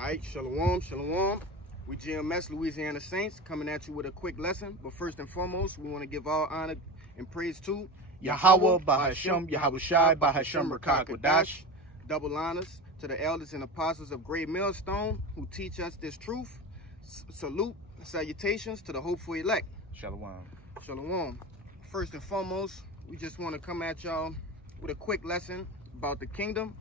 All right, shalom, shalom. We GMS, Louisiana Saints, coming at you with a quick lesson. But first and foremost, we want to give all honor and praise to Yahweh, Bahashem, Yahushai, Bahashem, Rakakadash. Double honors to the elders and apostles of Great Millstone who teach us this truth. Salute, salutations to the hopeful elect. Shalom. Shalom. First and foremost, we just want to come at y'all with a quick lesson about the kingdom.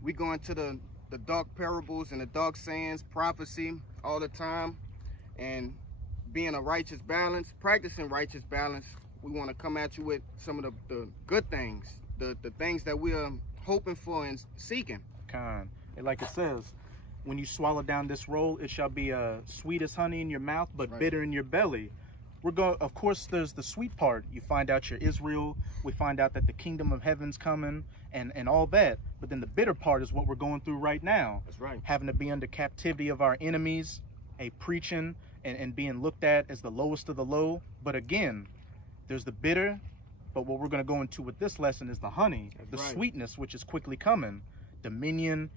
We go into the dark parables and the dark sayings, prophecy all the time, and being a righteous balance, practicing righteous balance. We want to come at you with some of the good things, the things that we are hoping for and seeking. And like it says, when you swallow down this roll, it shall be sweet as honey in your mouth, but bitter in your belly. Of course, there's the sweet part. You find out you're Israel. We find out that the kingdom of heaven's coming and all that. But then the bitter part is what we're going through right now. That's right. Having to be under captivity of our enemies, preaching and being looked at as the lowest of the low. But again, there's the bitter. But what we're going to go into with this lesson is the honey, the sweetness, which is quickly coming. Dominion,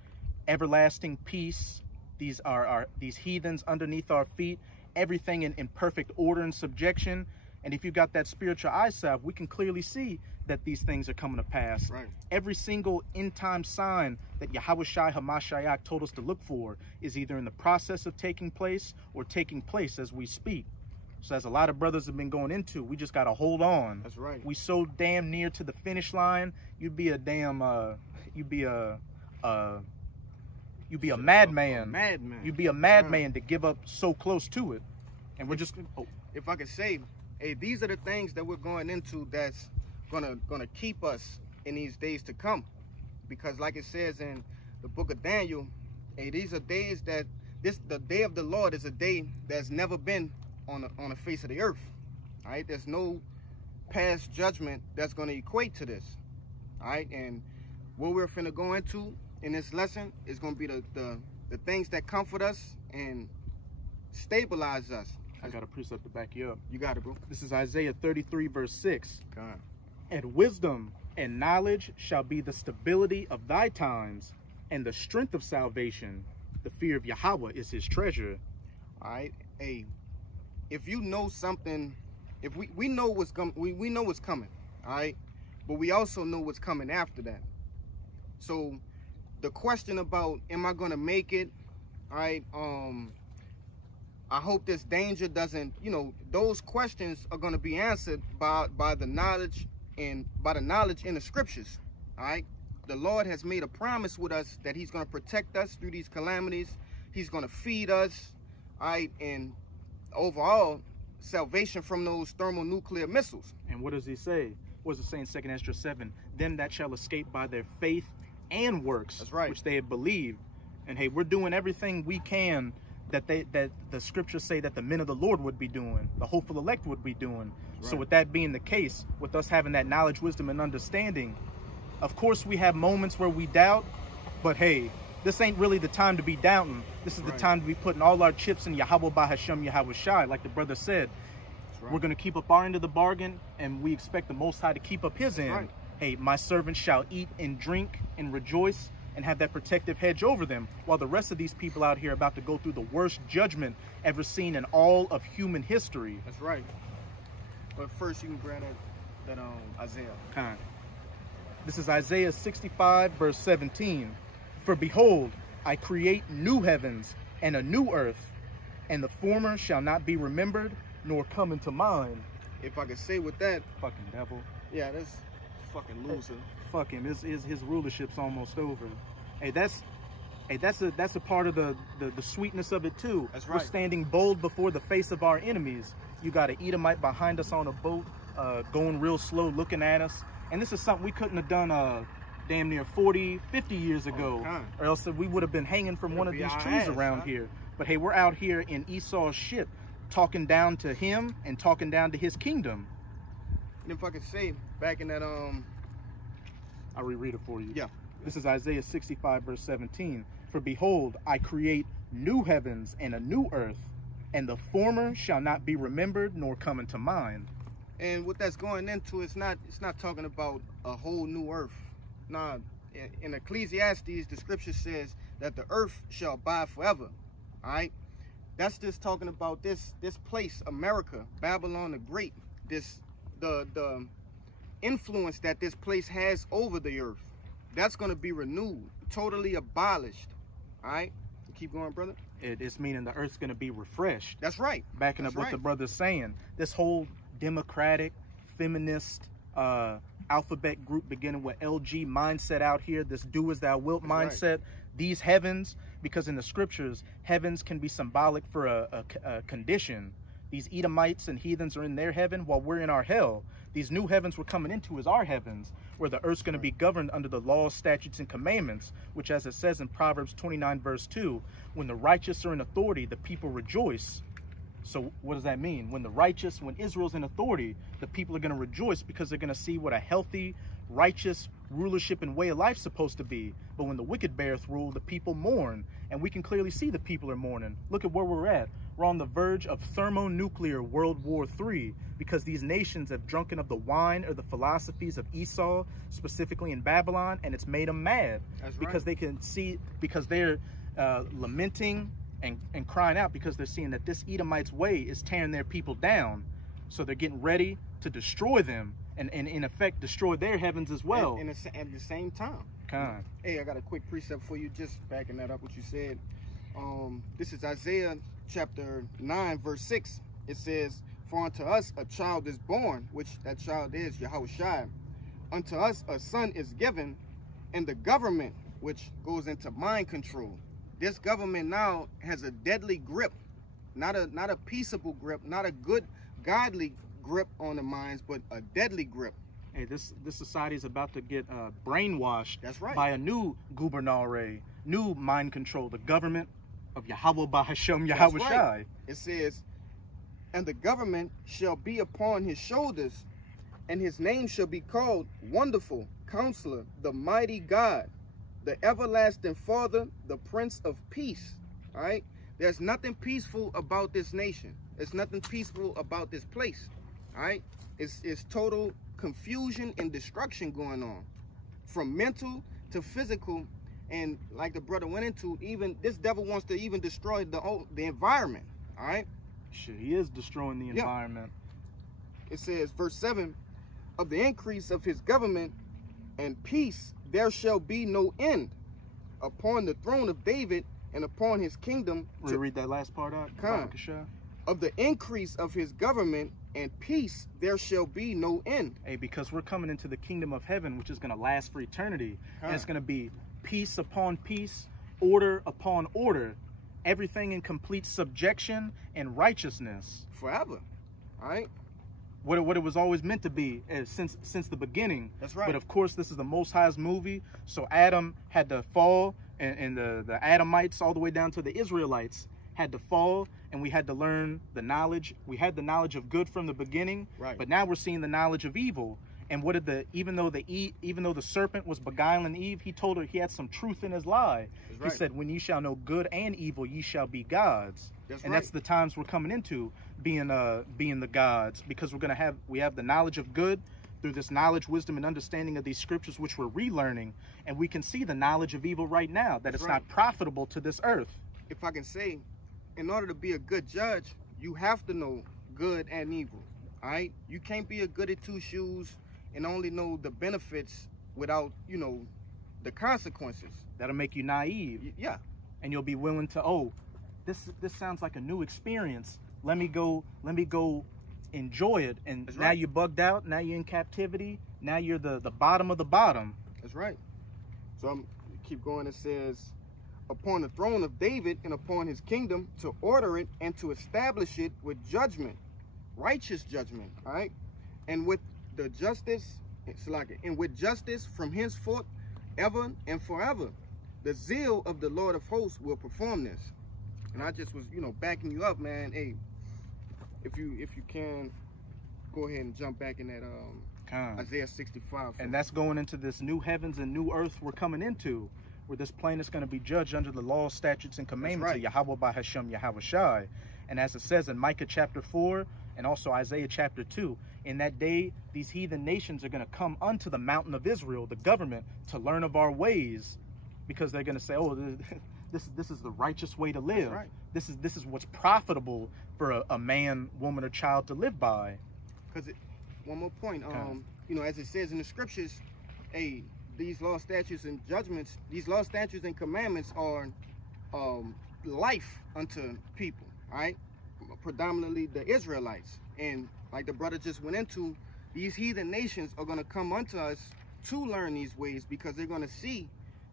everlasting peace. These are these heathens underneath our feet. Everything in perfect order and subjection. And if you got that spiritual eyesight, we can clearly see that these things are coming to pass. Right. Every single end-time sign that Yahushai HaMashiach told us to look for is either in the process of taking place or taking place as we speak. So as a lot of brothers have been going into, we just got to hold on. That's right. We so damn near to the finish line. You'd be a madman. You'd be a madman. You'd be a madman to give up so close to it. And we're just, if I could say, hey, these are the things that we're going into that's gonna keep us in these days to come. Because like it says in the book of Daniel, hey, these are days that the day of the Lord is a day that's never been on the face of the earth. All right, there's no past judgment that's going to equate to this. All right, and what we're finna go into in this lesson is going to be the things that comfort us and stabilize us. I got a precept to back you up. You got it, bro. This is Isaiah 33 verse 6. God. And wisdom and knowledge shall be the stability of thy times, and the strength of salvation. The fear of Yahweh is his treasure. All right, hey, if you know something, if we know what's coming, we know what's coming. All right, but we also know what's coming after that. So the question about am I gonna make it, all right, I hope this danger doesn't, those questions are going to be answered by the knowledge and by the knowledge in the scriptures. All right, the Lord has made a promise with us that he's going to protect us through these calamities. He's going to feed us, all right, and overall salvation from those thermonuclear missiles. And what does he say? What does it say in 2 Ezra 7? Them that shall escape by their faith and works, that's right, which they have believed. And hey, we're doing everything we can that the scriptures say that the men of the Lord would be doing, the hopeful elect would be doing. Right. So with that being the case, with us having that knowledge, wisdom, and understanding, of course we have moments where we doubt, but hey, this ain't really the time to be doubting. This is the time to be putting all our chips in Yahweh Bahashem Yahushai, like the brother said. We're going to keep up our end of the bargain, and we expect the Most High to keep up his end. Hey, my servants shall eat and drink and rejoice, and have that protective hedge over them, while the rest of these people out here are about to go through the worst judgment ever seen in all of human history. That's right. But first, you can grab that Isaiah. This is Isaiah 65, verse 17. For behold, I create new heavens and a new earth, and the former shall not be remembered, nor come into mind. If I could say with that, fucking devil. Yeah, that's fucking loser. Fuck him. His rulership's almost over. Hey, that's a part of the sweetness of it too. That's right. We're standing bold before the face of our enemies. You got an Edomite behind us on a boat, going real slow, looking at us. And this is something we couldn't have done damn near 40, 50 years ago, or else we would have been hanging from one of these trees around here. But hey, we're out here in Esau's ship, talking down to him and talking down to his kingdom. And if I could say, back in that I'll reread it for you. Yeah. This is Isaiah 65, verse 17. For behold, I create new heavens and a new earth, and the former shall not be remembered nor come into mind. And what that's going into, it's not talking about a whole new earth. Nah, in Ecclesiastes, the scripture says that the earth shall abide forever. All right, that's just talking about this place, America, Babylon the Great. The influence that this place has over the earth, that's going to be renewed, totally abolished. All right, keep going, brother. It's meaning the earth's going to be refreshed. That's right. Backing up what the brother's saying. This whole democratic, feminist, alphabet group beginning with LG mindset out here, this do as thou wilt mindset, these heavens, because in the scriptures, heavens can be symbolic for a condition. These Edomites and heathens are in their heaven while we're in our hell. These new heavens we're coming into is our heavens, where the earth's going to be governed under the laws, statutes, and commandments, which, as it says in Proverbs 29, verse 2, when the righteous are in authority, the people rejoice. So what does that mean? When the righteous, when Israel's in authority, the people are going to rejoice because they're going to see what a healthy, righteous rulership and way of life is supposed to be. But when the wicked beareth rule, the people mourn. And we can clearly see the people are mourning. Look at where we're at. We're on the verge of thermonuclear World War III because these nations have drunken of the wine or the philosophies of Esau, specifically in Babylon, and it's made them mad. That's because they can see, because they're lamenting and crying out because they're seeing that this Edomite's way is tearing their people down. So they're getting ready to destroy them and in effect destroy their heavens as well. And at the same time. Hey, I got a quick precept for you, just backing that up what you said. This is Isaiah chapter 9, verse 6. It says, "For unto us a child is born," which that child is Yahushua. "Unto us a son is given, and the government," which goes into mind control. This government now has a deadly grip, not a peaceable grip, not a good, godly grip on the minds, but a deadly grip. Hey, this society is about to get brainwashed. That's right. By a new gubernare, new mind control, the government of Yahweh Bahashem Yahweh Shai. Right. It says, "And the government shall be upon his shoulders, and his name shall be called Wonderful, Counselor, the Mighty God, the Everlasting Father, the Prince of Peace." All right? There's nothing peaceful about this nation. There's nothing peaceful about this place. All right? It's total confusion and destruction going on, from mental to physical. And like the brother went into, even this devil wants to even destroy the environment. All right? Shit, he is destroying the environment. It says, verse 7, "Of the increase of his government and peace there shall be no end upon the throne of David and upon his kingdom." To read that last part out. "Of the increase of his government and peace there shall be no end." Hey, because we're coming into the kingdom of heaven, which is going to last for eternity. And it's going to be peace upon peace, order upon order, everything in complete subjection and righteousness. Forever. All right? What it was always meant to be since the beginning. That's right. But of course, this is the Most High's movie. So Adam had to fall, and the Adamites all the way down to the Israelites had to fall, and we had to learn the knowledge. We had the knowledge of good from the beginning, right? But now we're seeing the knowledge of evil. And what did even though the serpent was beguiling Eve, he told her he had some truth in his lie. He said, "When ye shall know good and evil, ye shall be gods." That's the times we're coming into, being the gods, because we have the knowledge of good through this knowledge, wisdom, and understanding of these scriptures, which we're relearning, and we can see the knowledge of evil right now, that it's not profitable to this earth. If I can say, in order to be a good judge, you have to know good and evil. All right? You can't be a goody two shoes and only know the benefits without, the consequences. That'll make you naive. Yeah. And you'll be willing to, this sounds like a new experience. Let me go enjoy it. And now you're bugged out. Now you're in captivity. Now you're the bottom of the bottom. That's right. So I'm keep going. It says, "Upon the throne of David and upon his kingdom, to order it and to establish it with judgment, righteous judgment." All right? And with the justice, and with justice from henceforth, ever and forever. The zeal of the Lord of hosts will perform this. And I just was, backing you up, man. Hey, if you can, go ahead and jump back in that Isaiah 65. And that's going into this new heavens and new earth we're coming into. where this planet is going to be judged under the law, statutes, and commandments of Yahweh by Hashem Yahweh Shai. And as it says in Micah chapter 4 and also Isaiah chapter 2, in that day these heathen nations are going to come unto the mountain of Israel, the government, to learn of our ways, because they're going to say, oh, this is the righteous way to live. Right. This is what's profitable for a man, woman, or child to live by. Because one more point, you know, as it says in the scriptures, hey, these law, statutes, and judgments, these law, statutes, and commandments are life unto people, all right? Predominantly the Israelites. And like the brother just went into, these heathen nations are going to come unto us to learn these ways, because they're going to see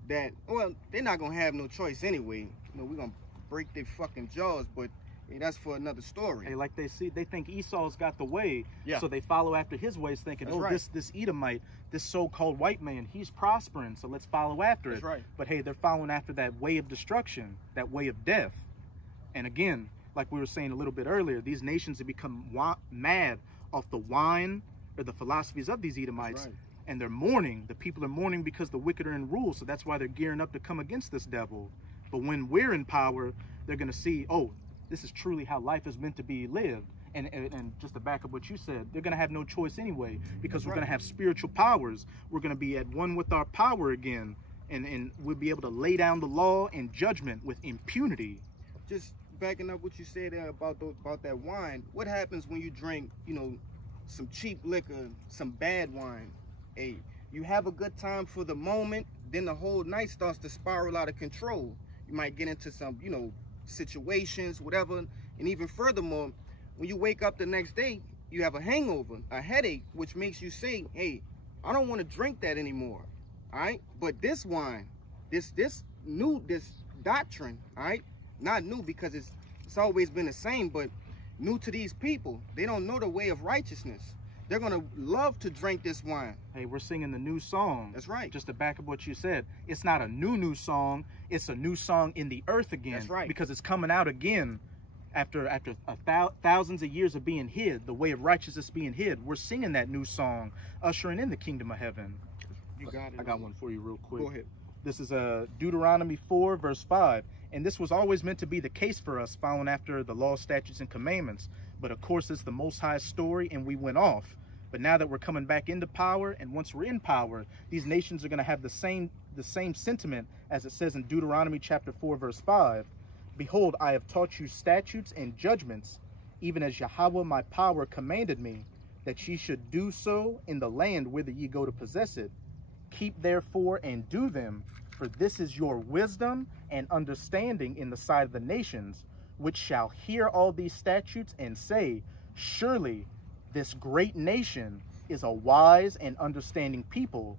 that, well, they're not going to have no choice anyway. You know, we're going to break their fucking jaws, but hey, that's for another story. Hey, like they think Esau's got the way, yeah. So they follow after his ways, thinking, that's right. this Edomite, this so-called white man, he's prospering, so let's follow after that's it. Right. But hey, they're following after that way of destruction, that way of death. And again, like we were saying a little bit earlier, these nations have become mad off the wine or the philosophies of these Edomites. Right. And they're mourning. The people are mourning because the wicked are in rule. So that's why they're gearing up to come against this devil. But when we're in power, they're going to see, oh, this is truly how life is meant to be lived. And just to back up what you said, they're going to have no choice anyway, because we're going to have spiritual powers. We're going to be at one with our power again. And we'll be able to lay down the law and judgment with impunity. Just backing up what you said there about that wine, what happens when you drink, you know, some cheap liquor, some bad wine? Hey, you have a good time for the moment, then the whole night starts to spiral out of control. You might get into some, you know, situations, whatever. And even furthermore, when you wake up the next day, you have a hangover, a headache, which makes you say, hey, I don't want to drink that anymore. All right. But this wine, this doctrine, all right, not new because it's always been the same, but new to these people. They don't know the way of righteousness. They're going to love to drink this wine. Hey, we're singing the new song. That's right. Just to back up what you said, it's not a new song. It's a new song in the earth again. That's right. Because it's coming out again after thousands of years of being hid, the way of righteousness being hid. We're singing that new song, ushering in the kingdom of heaven. You got it. I got one for you real quick. Go ahead. This is Deuteronomy 4, verse 5. And this was always meant to be the case for us, following after the law, statutes, and commandments. But of course, it's the Most High's story, and we went off. But now that we're coming back into power, and once we're in power, these nations are going to have the same sentiment as it says in Deuteronomy chapter 4, verse 5. Behold, I have taught you statutes and judgments, even as Yahweh my power commanded me, that ye should do so in the land whither ye go to possess it. Keep therefore and do them, for this is your wisdom and understanding in the sight of the nations, which shall hear all these statutes and say, surely this great nation is a wise and understanding people.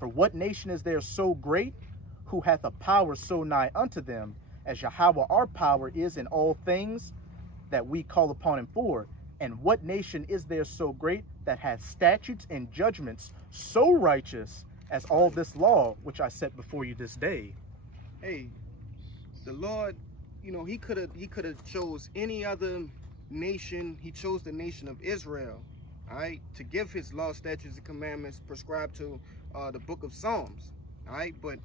For what nation is there so great, who hath a power so nigh unto them, as Yahweh our power is in all things that we call upon him for? And what nation is there so great that hath statutes and judgments so righteous as all this law which I set before you this day? Hey, the Lord, you know, he could have chose any other nation. He chose the nation of Israel, all right, to give his law, statutes, and commandments prescribed to the book of Psalms, all right. But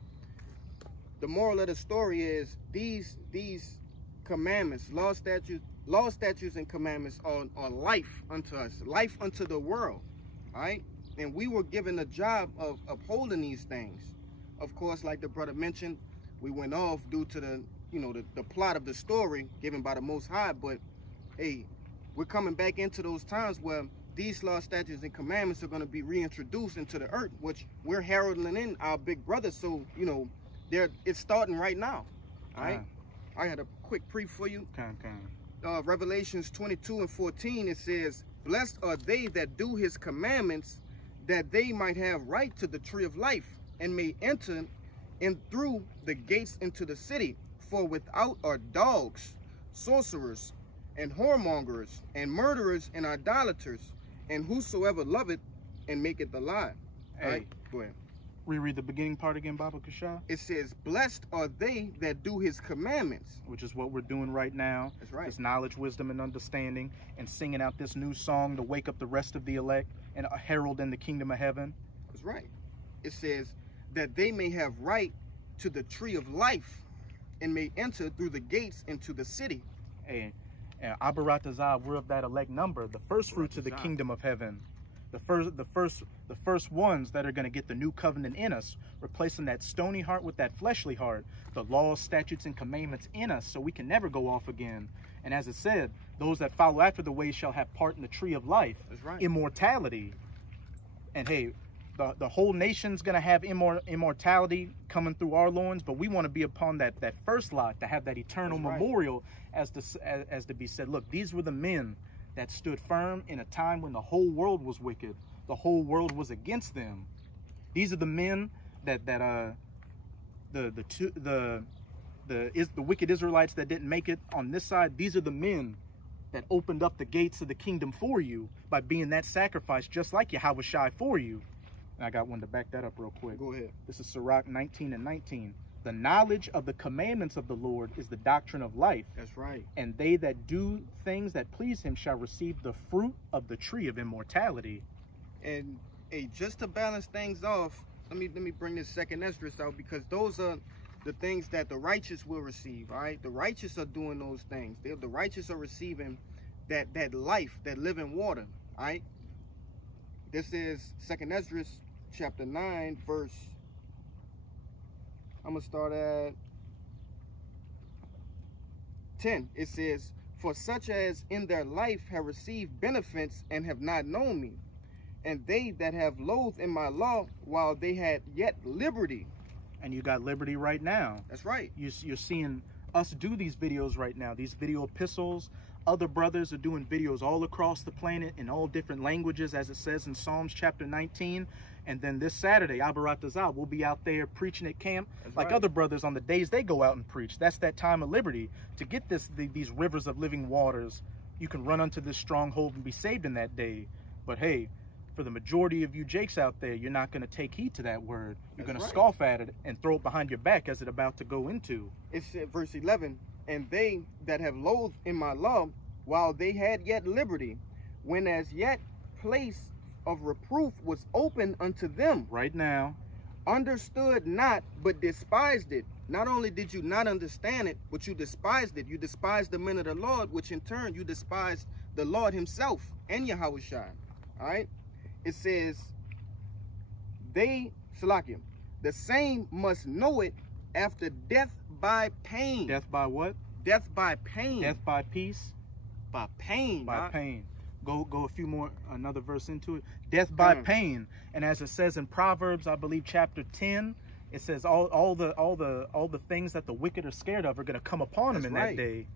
the moral of the story is these commandments, law, statutes, and commandments are life unto us, life unto the world, all right. And we were given the job of upholding these things. Of course, like the brother mentioned, we went off due to the plot of the story given by the Most High. But hey, we're coming back into those times where these law, statutes, and commandments are going to be reintroduced into the earth, which we're heralding in our big brother. So, you know, it's starting right now. All right. I had a quick brief for you. Revelations 22:14, it says, blessed are they that do his commandments, that they might have right to the tree of life, and may enter in through the gates into the city. For without are dogs, sorcerers, and whoremongers, and murderers, and idolaters, and whosoever loveth and maketh a lie. Hey, right? Go ahead. Reread the beginning part again, Baba Kasha. It says, blessed are they that do his commandments. Which is what we're doing right now. That's right. This knowledge, wisdom, and understanding, and singing out this new song to wake up the rest of the elect and herald in the kingdom of heaven. That's right. It says that they may have right to the tree of life, and may enter through the gates into the city. And Abaratazah, we're of that elect number, the first fruits of the kingdom of heaven. The first ones that are going to get the new covenant in us, replacing that stony heart with that fleshly heart, the laws, statutes, and commandments in us, so we can never go off again. And as it said, those that follow after the way shall have part in the tree of life. That's right. Immortality. And hey, the whole nation's going to have immortality coming through our loins, but we want to be upon that first lot, to have that eternal memorial, as to be said, look, these were the men that stood firm in a time when the whole world was wicked. The whole world was against them. These are the men that the wicked Israelites that didn't make it on this side. These are the men that opened up the gates of the kingdom for you by being that sacrifice, just like Yahushua for you. And I got one to back that up real quick. Go ahead. This is Sirach 19:19. The knowledge of the commandments of the Lord is the doctrine of life. That's right. And they that do things that please him shall receive the fruit of the tree of immortality. And hey, just to balance things off, let me bring this second Esdras out, because those are the things that the righteous will receive. All right, the righteous are doing those things. The righteous are receiving that life, that living water. All right. This is second Esdras chapter 9 verse. I'm going to start at 10. It says, for such as in their life have received benefits and have not known me, and they that have loathed in my law while they had yet liberty. And you got liberty right now. That's right. You're seeing us do these videos right now, these video epistles. Other brothers are doing videos all across the planet in all different languages, as it says in Psalms chapter 19. And then this Saturday, Abaratazah will be out there preaching at camp. That's like other brothers on the days they go out and preach. That's that time of liberty, to get these rivers of living waters. You can run unto this stronghold and be saved in that day. But hey, for the majority of you Jakes out there, you're not going to take heed to that word. You're going to scoff at it and throw it behind your back as it's about to go into. It's verse 11. And they that have loathed in my law while they had yet liberty, when as yet place of reproof was open unto them. Right now. Understood not, but despised it. Not only did you not understand it, but you despised it. You despised the men of the Lord, which in turn you despised the Lord himself and Yahushua. All right. It says, they, Salakia, the same must know it after death by pain. Death by what? Death by pain. Death by peace? By pain. By pain. Go another verse into it. Death by pain. And as it says in Proverbs, I believe chapter 10, it says all the things that the wicked are scared of are going to come upon them in that day.